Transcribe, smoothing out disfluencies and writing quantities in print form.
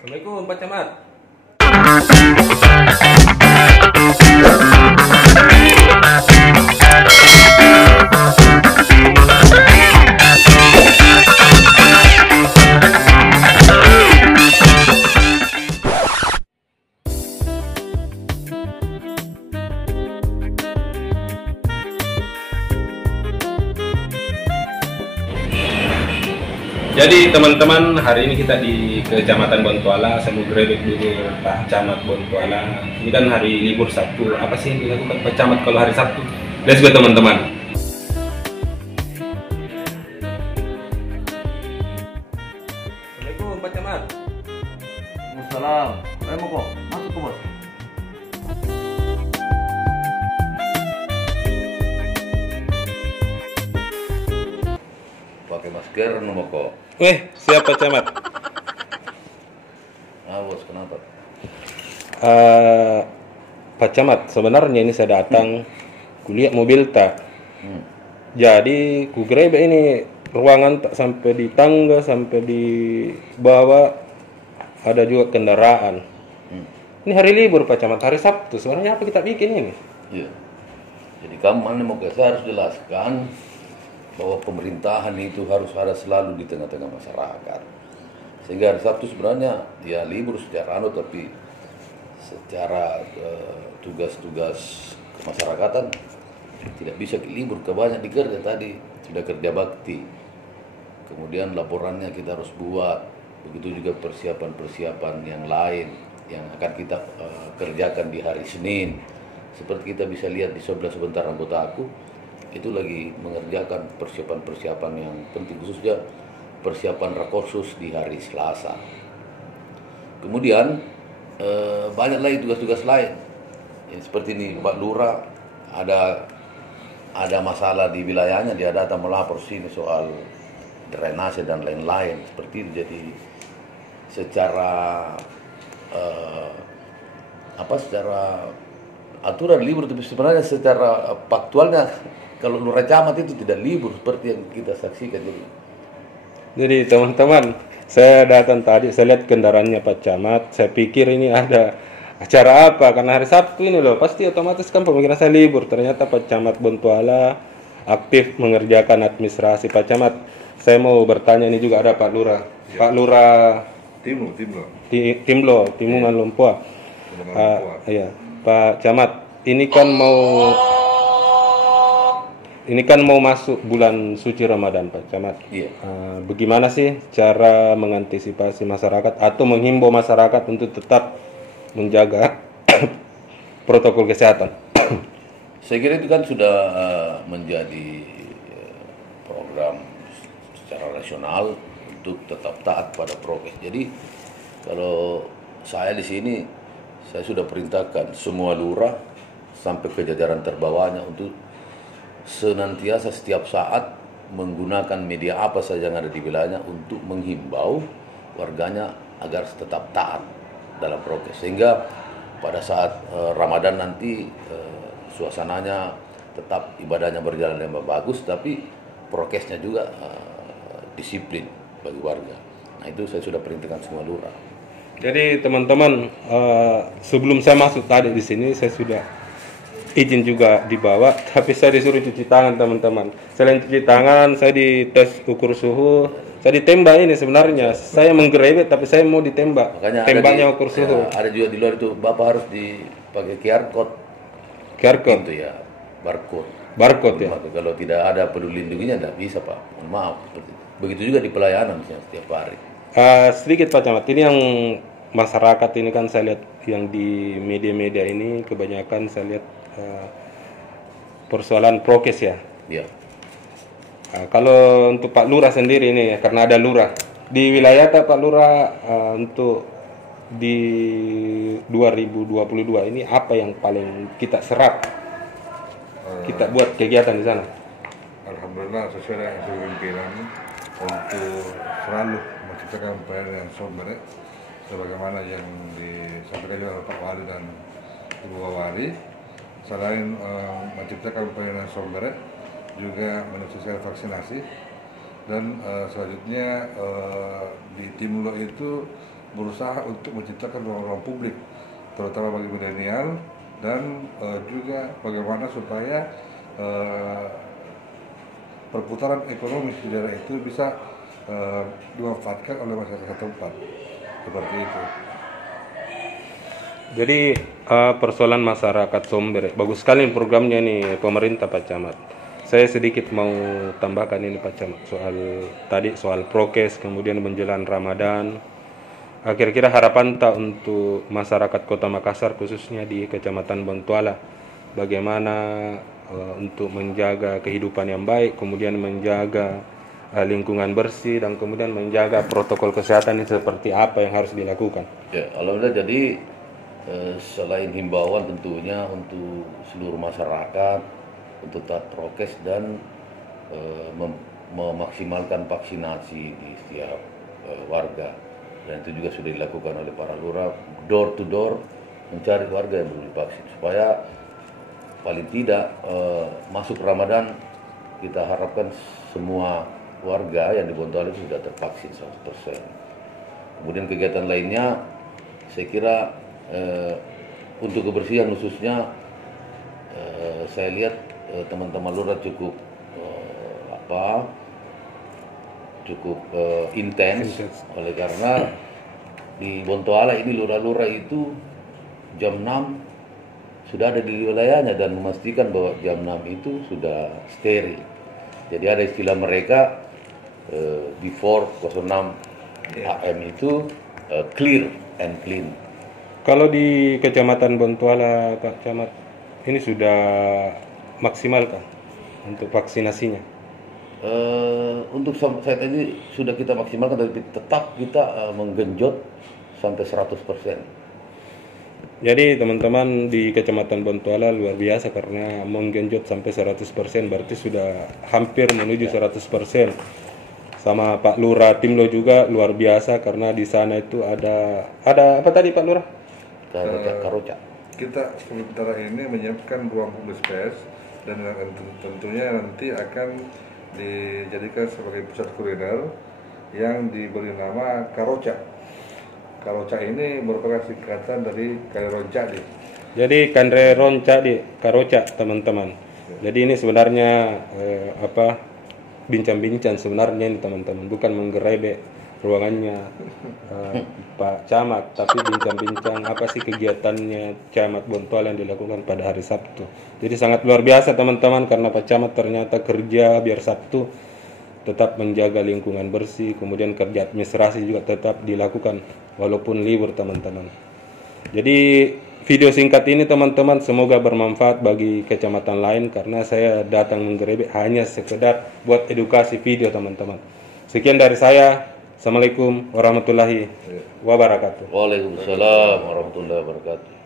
Assalamualaikum Pak Camat. Jadi teman-teman, hari ini kita di Kecamatan Bontoala. Saya mau grebek dulu Pak Camat Bontoala. Ini kan hari libur Sabtu. Apa sih yang dilakukan Pak Camat kalau hari Sabtu? Let's go teman-teman. Assalamualaikum Pak Camat. Waalaikumsalam. Saya mau kok masuk ke bos. Pakai masker nomor kok. Siap Pak Camat. Bos kenapa? Pak Camat, sebenarnya ini saya datang kuliah mobil tak. Jadi ku grebek ini ruangan tak sampai di tangga, sampai di bawah ada juga kendaraan. Ini hari libur Pak Camat, hari Sabtu. Sebenarnya apa kita bikin ini? Iya. Jadi kamu mau saya harus jelaskan bahwa pemerintahan itu harus ada selalu di tengah-tengah masyarakat. Sehingga hari Sabtu sebenarnya ya libur secara tapi secara tugas-tugas kemasyarakatan tidak bisa libur, kebanyakan dikerja tadi sudah kerja bakti. Kemudian laporannya kita harus buat, begitu juga persiapan-persiapan yang lain yang akan kita kerjakan di hari Senin. Seperti kita bisa lihat di sebelah sebentar anggota aku itu lagi mengerjakan persiapan-persiapan yang penting, khususnya persiapan rakorsus di hari Selasa. Kemudian banyak lagi tugas-tugas lain. Ya, seperti ini Pak Lurah ada masalah di wilayahnya, dia datang melapor sini soal drainase dan lain-lain. Seperti itu. Jadi secara secara aturan libur, tapi sebenarnya secara faktualnya kalau Lurah Camat itu tidak libur seperti yang kita saksikan. Jadi teman-teman, saya datang tadi, saya lihat kendaraannya Pak Camat. Saya pikir ini ada acara apa, karena hari Sabtu ini loh, pasti otomatis kan pemikiran saya libur. Ternyata Pak Camat Bontoala aktif mengerjakan administrasi. Pak Camat, saya mau bertanya, ini juga ada Pak Lurah. Ya. Pak Lurah Timlo, Timungan Lompua. Iya, Pak Camat, ini kan mau masuk bulan suci Ramadan Pak Camat. Iya. Bagaimana sih cara mengantisipasi masyarakat atau menghimbau masyarakat untuk tetap menjaga protokol kesehatan? Saya kira itu kan sudah menjadi program secara nasional untuk tetap taat pada prokes. Jadi kalau saya di sini, saya sudah perintahkan semua lurah sampai ke jajaran terbawahnya untuk senantiasa setiap saat menggunakan media apa saja yang ada di wilayahnya untuk menghimbau warganya agar tetap taat dalam prokes. Sehingga pada saat Ramadan nanti suasananya tetap ibadahnya berjalan dengan bagus, tapi prokesnya juga disiplin bagi warga. Nah itu saya sudah perintahkan semua lurah. Jadi teman-teman, sebelum saya masuk tadi di sini saya sudah izin juga dibawa, tapi saya disuruh cuci tangan teman-teman. Selain cuci tangan, saya dites ukur suhu, saya ditembak ini sebenarnya. Saya menggerebek tapi saya mau ditembak. Makanya tembaknya ukur suhu. Ya, ada juga di luar itu, Bapak harus dipakai QR code. QR code itu ya, barcode. Barcode ya. Kalau tidak ada peduli lindunginya tidak bisa Pak. Mohon maaf. Begitu juga di pelayanan setiap hari. Sedikit Pak Camat, ini yang masyarakat ini kan saya lihat yang di media-media ini kebanyakan saya lihat persoalan prokes ya. Iya. Kalau untuk Pak Lurah sendiri ini ya, karena ada lurah di wilayah Pak Lurah, untuk di 2022 ini apa yang paling kita serap, kita buat kegiatan di sana? Alhamdulillah sesuai dengan pimpinan untuk selalu menciptakan pelayanan yang sumber, sebagaimana yang disampaikan oleh Pak Wali dan Ibu Wali. Selain menciptakan pelayanan sumber, juga menyelesaikan vaksinasi, dan selanjutnya di Timlo itu berusaha untuk menciptakan ruang-ruang publik, terutama bagi milenial, dan juga bagaimana supaya perputaran ekonomi di daerah itu bisa dimanfaatkan oleh masyarakat tempat, seperti itu. Jadi persoalan masyarakat Sombere, bagus sekali programnya nih pemerintah Pak Camat. Saya sedikit mau tambahkan ini Pak Camat soal prokes, kemudian menjelang Ramadan. Kira-kira harapan tak untuk masyarakat Kota Makassar khususnya di Kecamatan Bontuala, bagaimana untuk menjaga kehidupan yang baik, kemudian menjaga lingkungan bersih, dan kemudian menjaga protokol kesehatan ini seperti apa yang harus dilakukan? Ya, alhamdulillah. Jadi selain himbauan tentunya untuk seluruh masyarakat untuk taat prokes dan memaksimalkan vaksinasi di setiap warga, dan itu juga sudah dilakukan oleh para lurah door to door mencari warga yang belum divaksin, supaya paling tidak masuk Ramadan kita harapkan semua warga yang di Bontoala itu sudah tervaksin 100%. Kemudian kegiatan lainnya saya kira untuk kebersihan khususnya saya lihat teman-teman lurah cukup intens, oleh karena di Bontoala ini lurah-lurah itu jam 6 sudah ada di wilayahnya dan memastikan bahwa jam 6 itu sudah steril. Jadi ada istilah mereka before 06 AM itu clear and clean. Kalau di Kecamatan Bontuala Pak Camat, ini sudah maksimalkah untuk vaksinasinya? Untuk saat ini sudah kita maksimalkan, tapi tetap kita menggenjot sampai 100%. Jadi teman-teman di Kecamatan Bontuala luar biasa karena menggenjot sampai 100%, berarti sudah hampir menuju 100%. Sama Pak Lurah Timlo juga luar biasa karena di sana itu ada apa tadi Pak Lurah? Karoca. Kita sementara ini menyiapkan ruang public space dan tentunya nanti akan dijadikan sebagai pusat kuliner yang diberi nama Karoca. Karoca ini merupakan singkatan dari Kaironcadi. Jadi Kandre Roncadi Karoca teman-teman. Jadi ini sebenarnya bincang-bincang sebenarnya ini teman-teman, bukan menggerebek ruangannya Pak Camat, tapi bincang-bincang apa sih kegiatannya Camat Bontuala yang dilakukan pada hari Sabtu. Jadi sangat luar biasa teman-teman, karena Pak Camat ternyata kerja biar Sabtu tetap menjaga lingkungan bersih, kemudian kerja administrasi juga tetap dilakukan walaupun libur teman-teman. Jadi video singkat ini teman-teman semoga bermanfaat bagi kecamatan lain, karena saya datang menggerebek hanya sekedar buat edukasi video teman-teman. Sekian dari saya. Assalamualaikum warahmatullahi wabarakatuh. Waalaikumsalam warahmatullahi wabarakatuh.